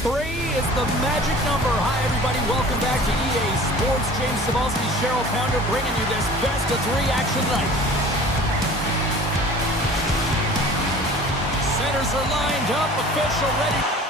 Three is the magic number. Hi, everybody. Welcome back to EA Sports. James Cebulski, Cheryl Pounder bringing you this best-of-3 action night. Centers are lined up. Official ready.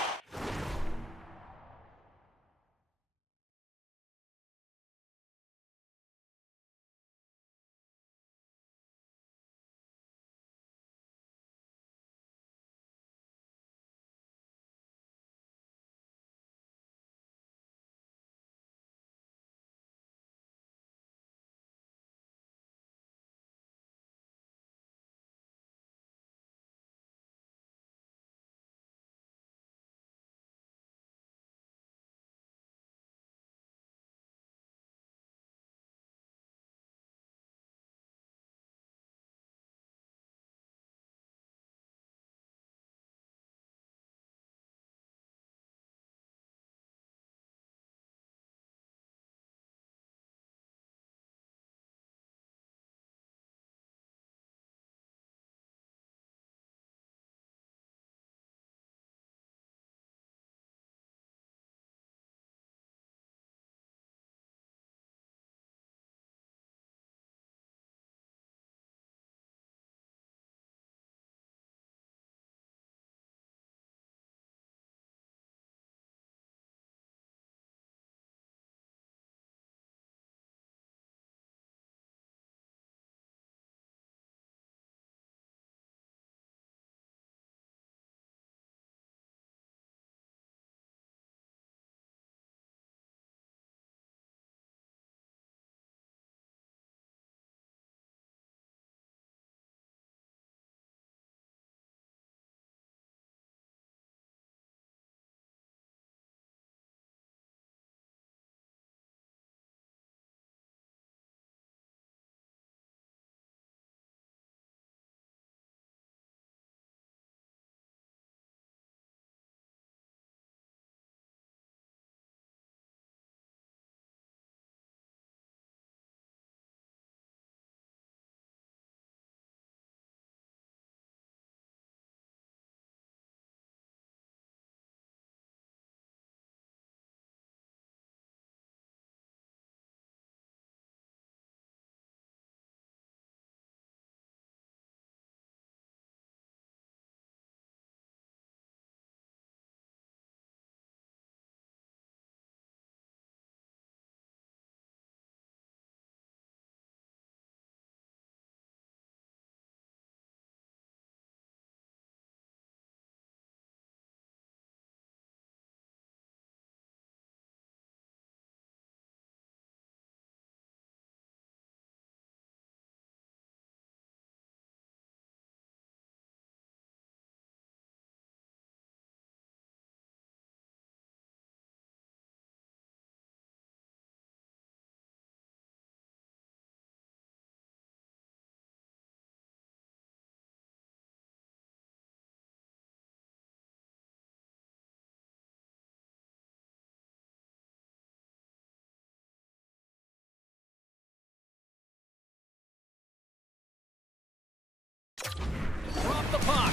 Drop the puck.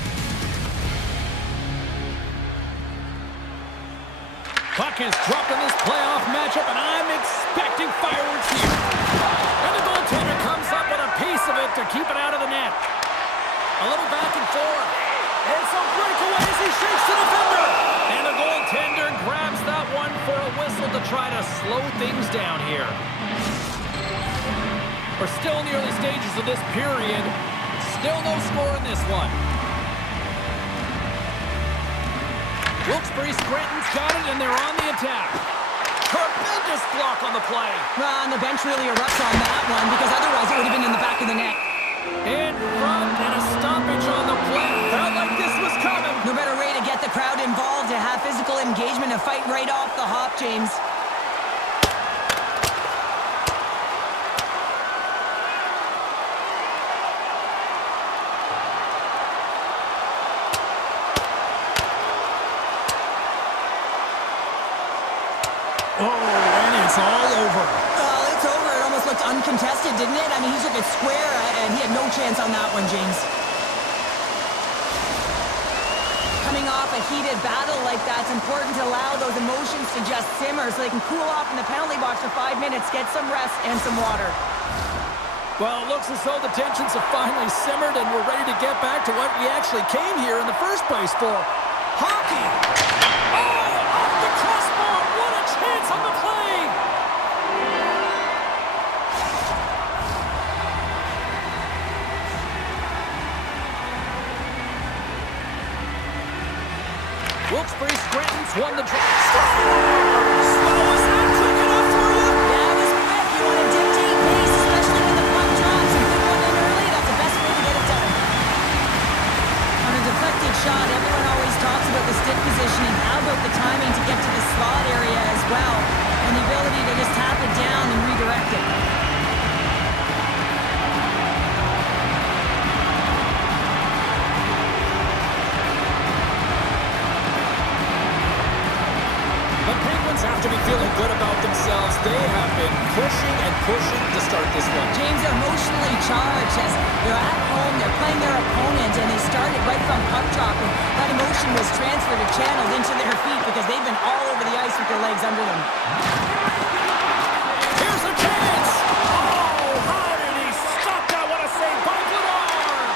Puck is dropped in this playoff matchup, and I'm expecting fireworks here. And the goaltender comes up with a piece of it to keep it out of the net. A little back and forth. It's a breakaway as he shakes the defender. And the goaltender grabs that one for a whistle to try to slow things down here. We're still in the early stages of this period. Still no score in this one. Wilkes-Barre Scranton's got it, and they're on the attack. Tremendous block on the play. And the bench really erupts on that one, because otherwise it would have been in the back of the net. In front, and a stoppage on the play. Felt like this was coming. No better way to get the crowd involved, to have physical engagement, to fight right off the hop, James. Oh, and it's all over. Well, it's over. It almost looked uncontested, didn't it? I mean, he took it square, and he had no chance on that one, James. Coming off a heated battle like that, it's important to allow those emotions to just simmer so they can cool off in the penalty box for 5 minutes, get some rest and some water. Well, it looks as though the tensions have finally simmered and we're ready to get back to what we actually came here in the first place for. Hockey! Oh, off the crossbar! What a chance on the play! Wilkes-Barre Scranton's won the draw. Slow, is that quick enough for you? Yeah, it was quick. You want to dictate pace, especially when the puck drops. A good one in early, that's the best way to get it done. On a deflected shot, everyone always talks about the stick positioning. How about the timing to get to the slot area as well? And the ability to just tap it down and redirect it. Have to be feeling good about themselves. They have been pushing and pushing to start this one. James, they're emotionally charged as they're at home, they're playing their opponent, and they started right from puck drop, and that emotion was transferred or channeled into their feet because they've been all over the ice with their legs under them. Here's a chance! Oh, how did he stop that? What a save by Bedard!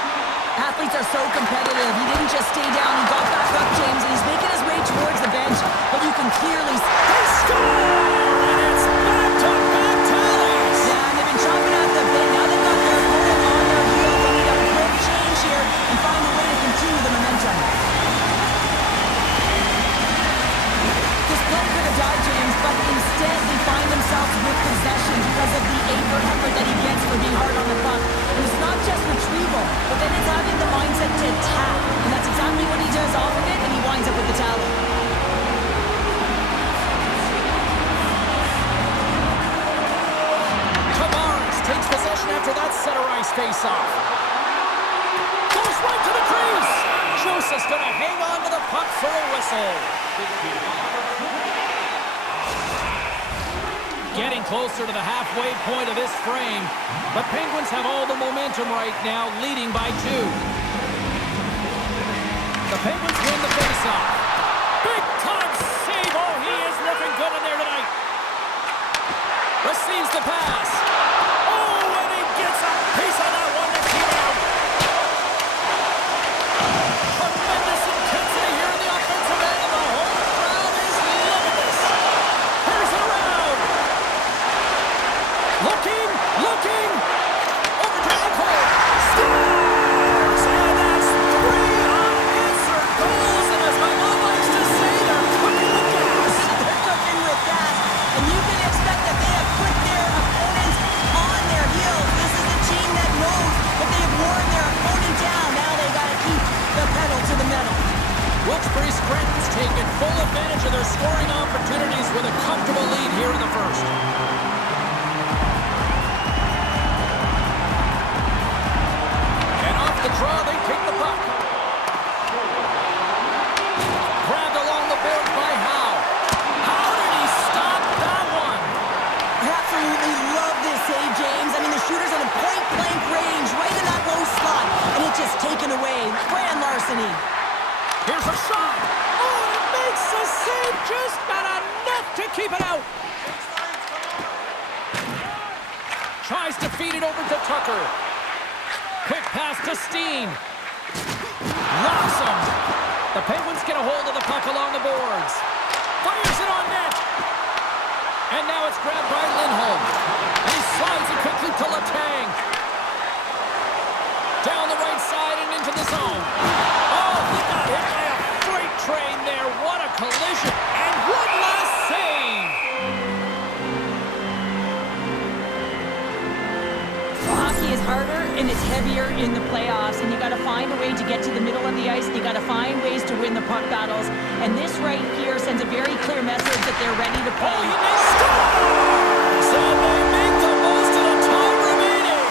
Athletes are so competitive. He didn't just stay down, he got back up, James, and he's making his way towards the bench, but you can clearly see. They score! And it's back-to-back tallies! Yeah, and they've been chomping at the bit. Now they've got their opponent on their heel. They need a quick change here and find a way to continue the momentum. This play could have died, James, but instead they find themselves with possession because of the effort that he gets for being hard on the puck. And it's not just retrieval, but then it's having the mindset to tap. And that's exactly what he does off of it, and he winds up with the towel. Takes possession after that center ice face-off. Goes right to the crease. Joseph's going to hang on to the puck for a whistle. Getting closer to the halfway point of this frame. The Penguins have all the momentum right now, leading by 2. The Penguins win the face-off. Big-time save. Oh, he is looking good in there tonight. Receives the pass. Piece on that one to keep it out. Tremendous intensity here in the offensive end, and the whole crowd is loving this. Here's it around. Looking. Over to Nicole. Scores! And that's 3 unanswered goals. And as my mom likes to say, they're cooking with gas. They're cooking with gas. And you can expect that they have put their opponents on their heels. This is a team that knows that they have worn their opponent down. Now they got to keep the pedal to the metal. Wilkes-Barre Scranton's taken full advantage of their scoring opportunities with a comfortable lead here in the first. And off the draw, they take the puck. Grabbed along the board by Howe. How did he stop that one? I absolutely love this save, James. I mean, the shooter's on a point-blank range, right in that low slot, and it's just taken away. Grand larceny. Here's a shot. Oh, it makes the save, just not enough to keep it out. Tries to feed it over to Tucker. Quick pass to Steen. Locks him. The Penguins get a hold of the puck along the boards. Fires it on net. And now it's grabbed by Lindholm. And he slides it quickly to Letang. Down the right side and into the zone. Oh, he got hit by a freight train there. What a collision. And one last save. Hockey is harder and it's heavier in the playoffs, and you got to find a way to get to the middle of the ice, and you got to find ways to win the puck battles. And this right here sends a very clear message that they're ready to play. Oh, he may score! So they make the most of the time remaining.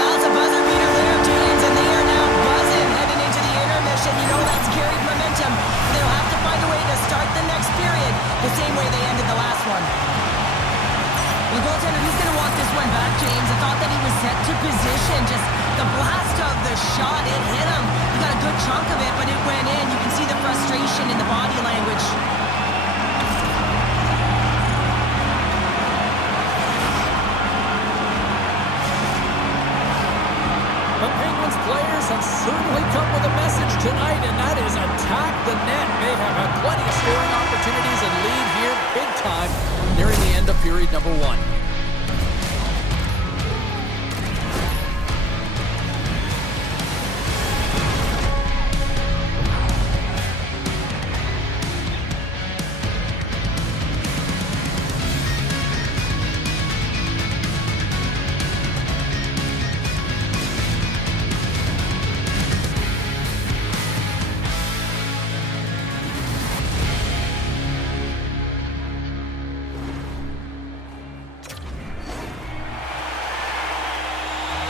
Well, it's a buzzer beater there, James, and they are now buzzing heading into the intermission. You know that's carried momentum. They'll have to find a way to start the next period the same way they ended the last one. The goaltender, he's going to walk this way. going back, James. I thought that he was set to position. Just the blast of the shot, it hit him. He got a good chunk of it, but it went in. You can see the frustration in the body language. The Penguins players have certainly come with a message tonight, and that is attack the net. They have had plenty of scoring opportunities and lead here big time nearing the end of period number 1.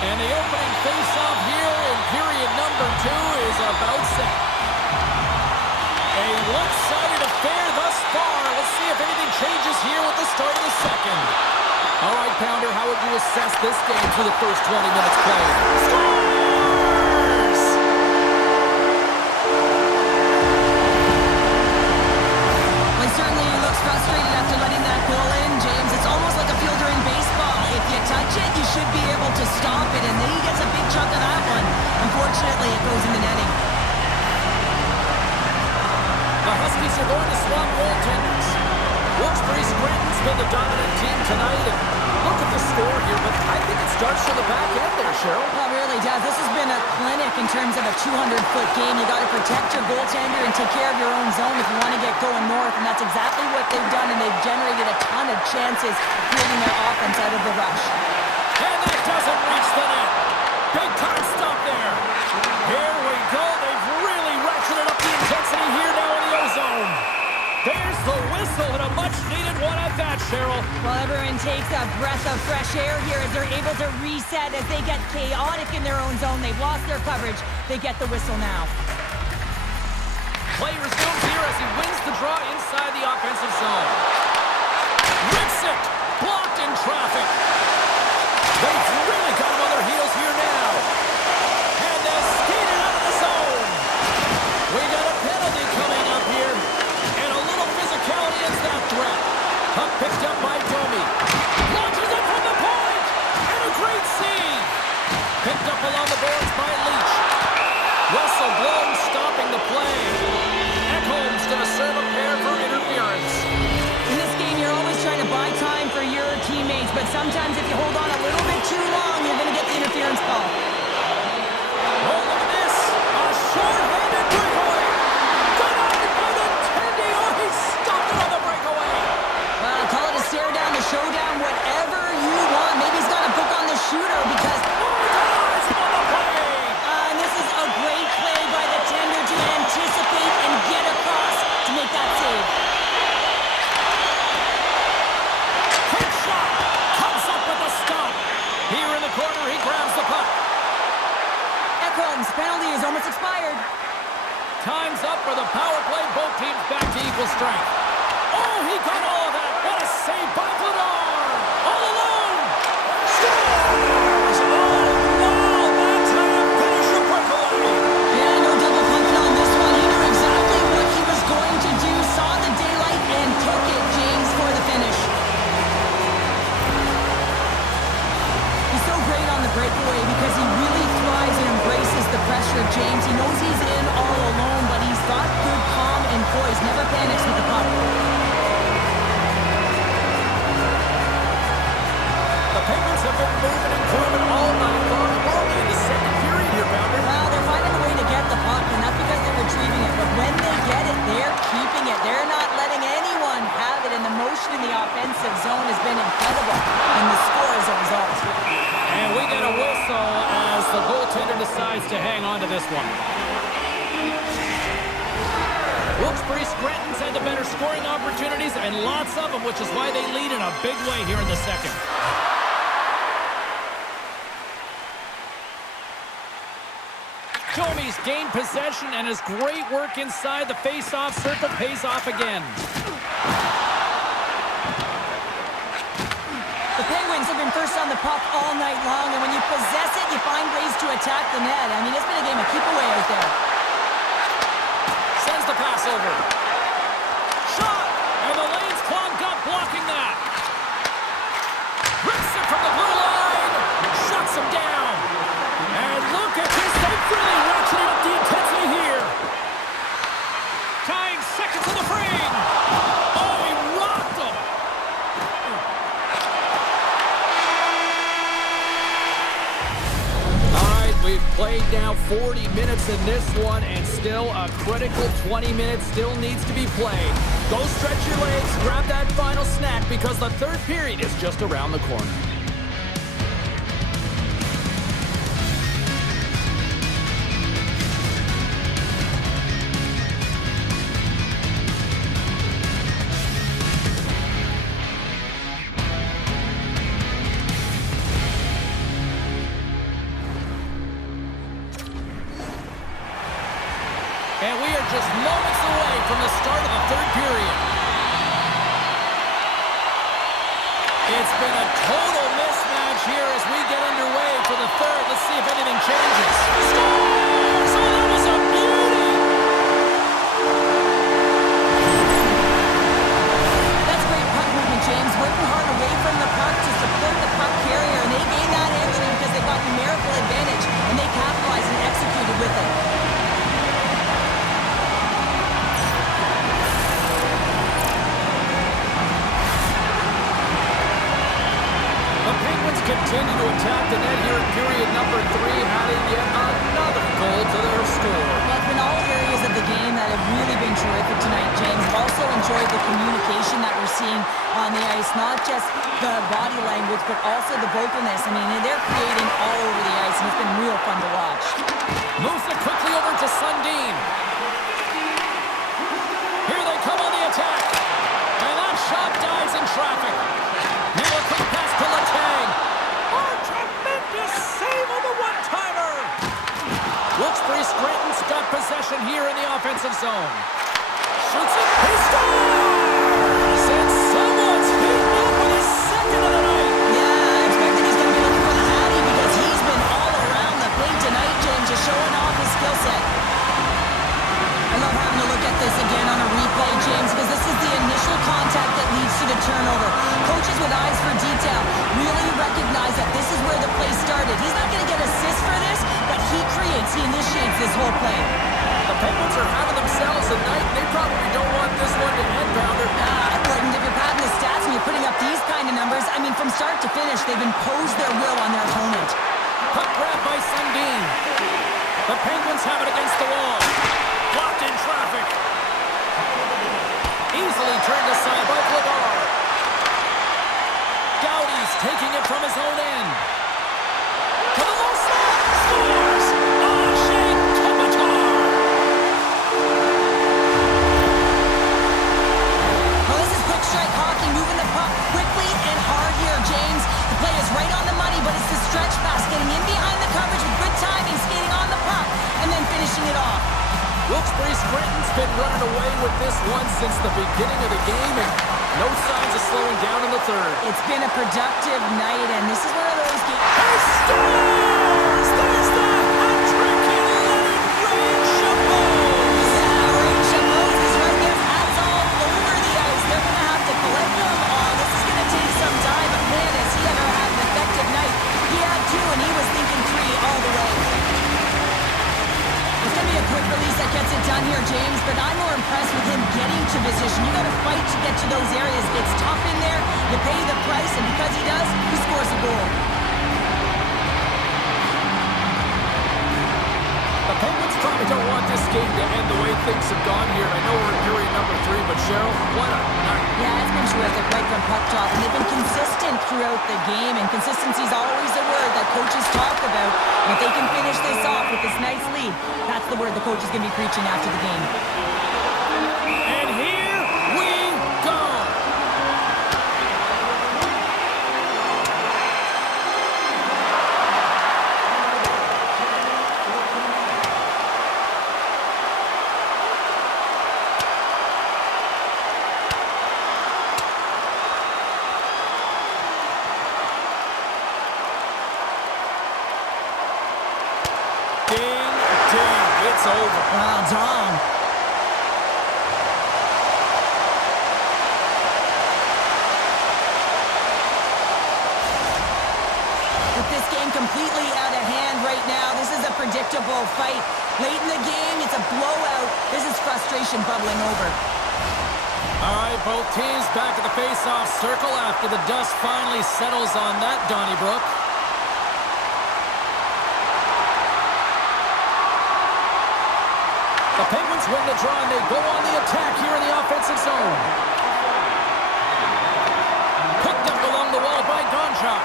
And the opening face-off here in period number 2 is about set. A one-sided affair thus far. Let's see if anything changes here with the start of the second. All right, Pounder, how would you assess this game through the first 20 minutes played? Scores! Well, he certainly looks frustrated after letting that goal in, James. It's almost like a fielder in baseball. If you touch it, you should be able to stop it, and then he gets a big chunk of that one. Unfortunately, it goes in the netting. The Huskies are going to swap goaltenders. Wilkes-Barre Scranton's been the dominant team tonight, and look at the score here, but I think it starts from the back end there, Cheryl. Well, it really does. This has been a clinic in terms of a 200-foot game. You got to protect your goaltender and take care of your own zone if you want to get going north, and that's exactly what they've done, and they've generated a ton of chances creating their offense out of the rush. And that doesn't reach the net. Big time stop there. Here we go. They've really ratcheted up the intensity here now in the ozone. There's the whistle and a much-needed one at that, Cheryl. Well, everyone takes a breath of fresh air here as they're able to reset as they get chaotic in their own zone. They've lost their coverage. They get the whistle now. Play resumes here as he wins the draw inside the offensive zone. Rips it. Blocked in traffic. They've really got him on their heels here now. And they're skated out of the zone. We got a penalty coming up here. And a little physicality is that threat. Puck picked up by Domi. Launches it from the point. And a great save. Picked up along the boards by Leach. Whistle blown, stopping the play. Ekholm's going to serve a pair for interference. In this game, you're always trying to buy time for your teammates, but sometimes if you hold on a little bit too long, you're going to get the interference call. Oh, look at this. A short-handed breakaway. Denied by the Tendy. Oh, he stopped it on the breakaway. Well, call it a stare down, the showdown, whatever you want. Maybe he's got a book on the shooter because... Oh, denies him on the play. And this is a great play by the tender to anticipate and get across to make that save. Quick shot. Comes up with the stop. Here in the corner, he grabs the puck. Ekholm's penalty is almost expired. Time's up for the power play. Both teams back to equal strength. Oh, he got all of that. What a save by Vladar. All alone. Scores! Oh, wow. That's how you finish a breakaway. Yeah, no double pumping on this one. He knew exactly what he was going to do, saw the daylight, and took it, James, for the finish. He's so great on the breakaway because he really thrives and embraces the pressure, James. He knows he's in all alone, but he's got good calm and poise, never panics with the puck. The Penguins have been moving and grooving all night long. We're only in the second period here, Pounder. Well, they're finding a way to get the puck, and that's because they're retrieving it. But when they get it, they're keeping it. They're not letting anyone have it, and the motion in the offensive zone has been incredible, and the score is a result. And we get a whistle as the goaltender decides to hang on to this one. Wilkes-Barre Scranton's had the better scoring opportunities, and lots of them, which is why they lead in a big way here in the second. Domi's gained possession, and his great work inside the face-off circle pays off again. The The Penguins have been first on the puck all night long, and when you possess it, you find ways to attack the net. I mean, it's been a game of keep away out there. Sends the pass over. Shot! And the lane's clogged up blocking that. Rips it from the blue line. Shuts him down. And look at this. They've really ratcheted up the intensity here. Tying seconds in the frame. Oh, he rocked him. All right, we've played now 40 minutes in this one, and still a critical 20 minutes still needs to be played. Go stretch your legs, grab that final snack, because the third period is just around the corner. And we are just moments away from the start of the third period. It's been a total mismatch here as we get underway for the third. Let's see if anything changes. Scores! Oh, that was a beauty! That's great puck movement, James. Working hard away from the puck to support the puck carrier, and they gained that entry because they got numerical advantage, and they capitalized and executed with it. Continue to attack the net here in period number 3, adding yet another goal to their score. Well, it's been all areas of the game that have really been terrific tonight, James. I've also enjoyed the communication that we're seeing on the ice, not just the body language, but also the vocalness. I mean, they're creating all over the ice, and it's been real fun to watch. Moves it quickly over to Sundin. Here they come on the attack. And that shot dies in traffic. Now a quick pass to Letang. Tremendous save on the one-timer! Wilkes-Barre Scranton's got possession here in the offensive zone. Shoots it, he scores! And someone's heating up with his second of the night. Yeah, I expected he's going to be looking for the Hattie because he's been all around the paint tonight, James, just showing off his skill set. I love having to look at this again on a replay, James, because this is the initial contact that leads to the turnover. Coaches with eyes for detail really recognize that this is where the play started. He's not going to get assists for this, but he initiates this whole play. The Penguins are having themselves a night. They probably don't want this one to end, Pounder. I wouldn't. If you're padding the stats and you're putting up these kind of numbers, I mean, from start to finish, they've imposed their will on their opponent. Puck grab by Sundin. The Penguins have it against the wall. Blocked in traffic. Easily turned aside by Klevar. Doughty's taking it from his own end. To the low slot. Scores! Oh, Shane Kopitar! Well, this is quick strike hockey, moving the puck quickly and hard here, James. The play is right on the money, but it's the stretch pass, getting in behind the coverage with good timing, skating on the puck, and then finishing it off. Wilkes-Barre Scranton's been running away with this one since the beginning of the game, and no signs of slowing down in the third. It's been a productive night, and this is one of those games. He scores! There's the hat trick in Leonard Rain Chabot! Yeah, Rain Chabot is right there. Hats all over the ice. They're going to have to collect them all. This is going to take some time, but man, has he ever had an effective night. He had 2, and he was thinking 3 all the way. It's going to be a quick release that gets it done here, James, but I'm more impressed with him getting to position. You got to fight to get to those areas. It's tough in there. You pay the price, and because he does, he scores a goal. The Penguins probably don't want this game to end the way things have gone here. I know we're in period number 3, but Cheryl, what a night. Yeah, it's been terrific right from puck drop, and they've been consistent throughout the game, and consistency is always a word that coaches talk about. And if they can finish this off with this nice lead, that's the word the coach is going to be preaching after the game. And here we go. Wow, Dom. With this game completely out of hand right now, this is a predictable fight. Late in the game, it's a blowout. This is frustration bubbling over. All right, both teams back at the face-off circle after the dust finally settles on that, Donnybrook. The Penguins win the draw, and they go on the attack here in the offensive zone. Picked up along the wall by Gonchar.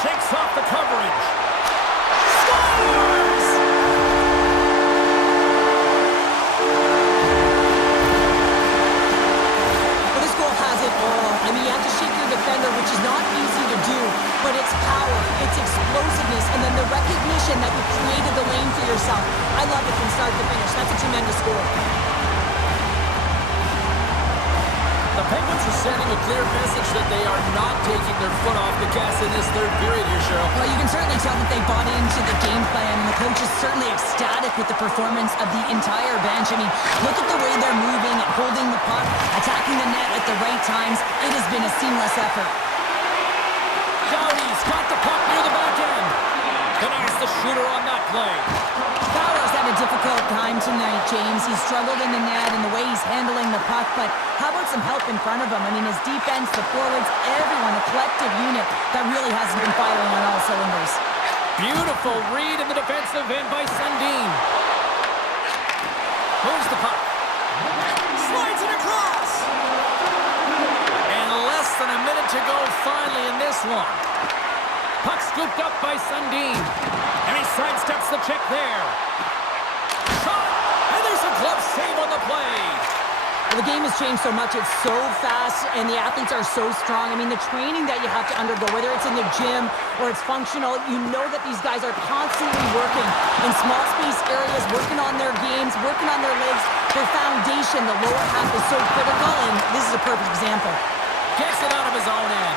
Shakes off the coverage. Scores! Well, this goal has it all. I mean, you have to shake your defender, which is not easy to do, but it's power, it's explosiveness, and then the recognition that you created the lane for yourself. I love it from start to finish. That's a tremendous score. The Penguins are sending a clear message that they are not taking their foot off the gas in this third period here, Cheryl. Well, you can certainly tell that they bought into the game plan, and the coach is certainly ecstatic with the performance of the entire bench. I mean, look at the way they're moving and holding the puck, attacking the net at the right times. It has been a seamless effort. Doughty's got the puck near the back end. Denies the shooter on that play. Fowler's had a difficult time tonight, James. He's struggled in the net and the way he's handling the puck, but how about some help in front of him? I mean, his defense, the forwards, everyone, a collective unit that really hasn't been firing on all cylinders. Beautiful read in the defensive end by Sundin. Moves the puck. Slides it across. And less than a minute to go finally in this one. Puck scooped up by Sundin. And he sidesteps the check there. Shot! And there's a glove save on the play. Well, the game has changed so much. It's so fast, and the athletes are so strong. I mean, the training that you have to undergo, whether it's in the gym or it's functional, you know that these guys are constantly working in small space areas, working on their games, working on their legs. Their foundation, the lower half, is so critical, and this is a perfect example. Gets it out of his own end.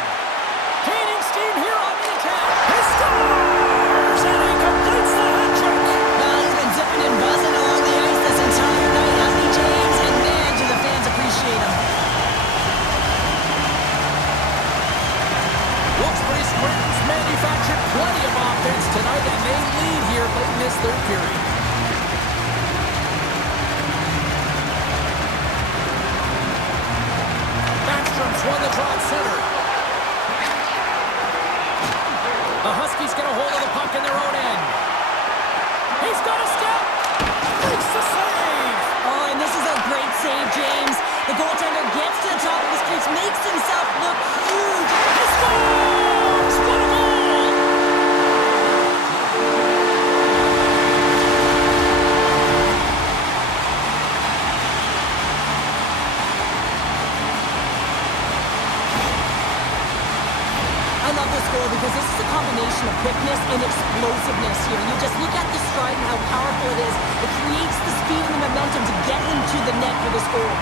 Gaining steam here on the attack. He scores! And he completes the hat trick. Well, he's been zipping and buzzing along the ice this entire night, hasn't he, James? And man, do the fans appreciate him. Wilkes-Barre Scranton's manufactured plenty of offense tonight, and they lead here late in this third period. Backstrom's won the draw at center. The Huskies get a hold of the puck in their own end. He's got a step. Makes the save. Oh, and this is a great save, James. The goaltender gets to the top of his crease, makes himself look huge. He scores! What a goal! I love this goal because this is a combination of quickness and explosiveness here. You just look at the stride and how powerful it is. It creates the speed and the momentum to get him to the net for this goal.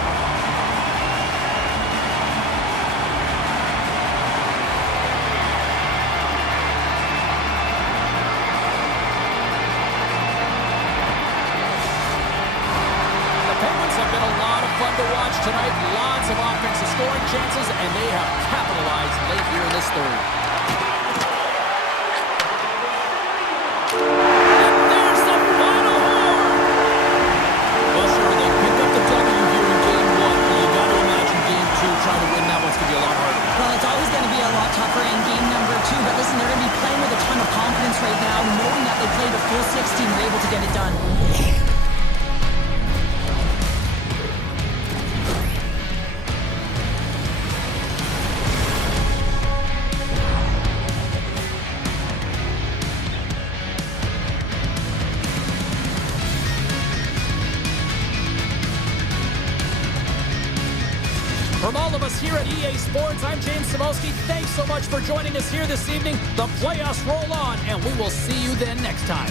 The Penguins have been a lot of fun to watch tonight. Lots of offensive scoring chances, and they have capitalized late here in this third. And there's the final horn! Well, sure, they picked up the W here in Game 1. Well, you got to imagine Game 2, trying to win that one's going to be a lot harder. Well, it's always going to be a lot tougher in game number 2, but listen, they're going to be playing with a ton of confidence right now, knowing that they played a full 16 and were able to get it done. From all of us here at EA Sports, I'm James Cybulski. Thanks so much for joining us here this evening. The playoffs roll on, and we will see you then next time.